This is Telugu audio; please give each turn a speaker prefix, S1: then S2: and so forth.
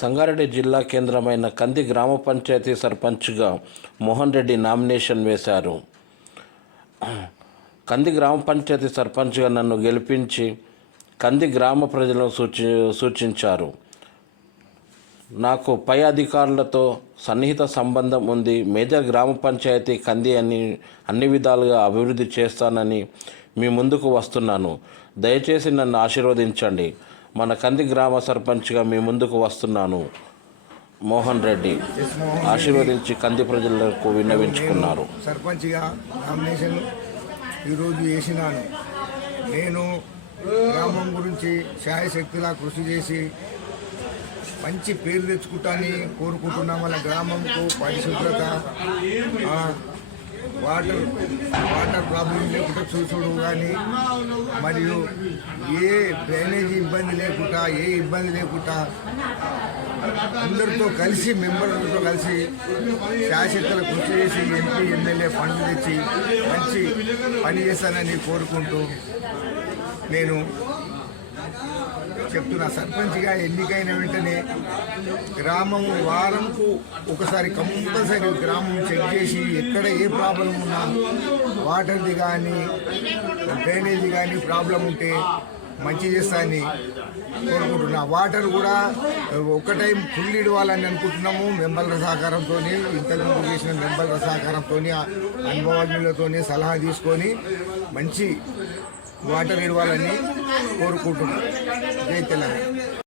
S1: సంగారెడ్డి జిల్లా కేంద్రమైన కంది గ్రామ పంచాయతీ సర్పంచ్గా మోహన్ రెడ్డి నామినేషన్ వేశారు. కంది గ్రామ పంచాయతీ సర్పంచ్గా నన్ను గెలిపించి కంది గ్రామ ప్రజలను సూచి సూచించారు. నాకు పై అధికారులతో సన్నిహిత సంబంధం ఉంది. మేజర్ గ్రామ పంచాయతీ కంది అని అన్ని విధాలుగా అభివృద్ధి చేస్తానని మీ ముందుకు వస్తున్నాను. దయచేసి నన్ను ఆశీర్వదించండి. మన కంది గ్రామ సర్పంచ్గా మీ ముందుకు వస్తున్నాను. మోహన్ రెడ్డి ఆశీర్వదించి కంది ప్రజలకు విన్నవించుకున్నారు.
S2: సర్పంచ్గా నామినేషన్ ఈరోజు వేసినాను. నేను గ్రామం గురించి శాయశక్తిలా కృషి చేసి మంచి పేరు తెచ్చుకుంటానని కోరుకుంటున్నాం. మన గ్రామంకు పరిశుభ్రత వాటర్ వాటర్ ప్రాబ్లం లేకుండా చూసుకోవడం కానీ మరియు ఏ డ్రైనేజీ ఇబ్బంది లేకుండా ఏ ఇబ్బంది లేకుండా అందరితో కలిసి మెంబర్లతో కలిసి శాశ్వతలు కృషి చేసి ఎంపీ ఎమ్మెల్యే ఫండ్ తెచ్చి మంచి పని చేస్తానని కోరుకుంటూ నేను చెప్తున్నా. సర్పంచ్గా ఎన్నికైన వెంటనే గ్రామం వారంకు ఒకసారి కంపల్సరీ గ్రామం చెక్ చేసి ఎక్కడ ఏ ప్రాబ్లం ఉన్నా వాటర్ది కానీ డ్రైనేజ్ కానీ ప్రాబ్లం ఉంటే మంచి చేస్తాయని కోరుకుంటున్నా. వాటర్ కూడా ఒక్క టైం ఫుల్ ఇవ్వాలని అనుకుంటున్నాము. మెంబర్ల సహకారంతో ఇంతకుముందు చేసిన మెంబర్ల సహకారంతో అనుభవజ్ఞులతో సలహా తీసుకొని మంచి వాటర్ ఇవ్వాలని కోరుకుంటున్నాం. జై తెలంగాణ.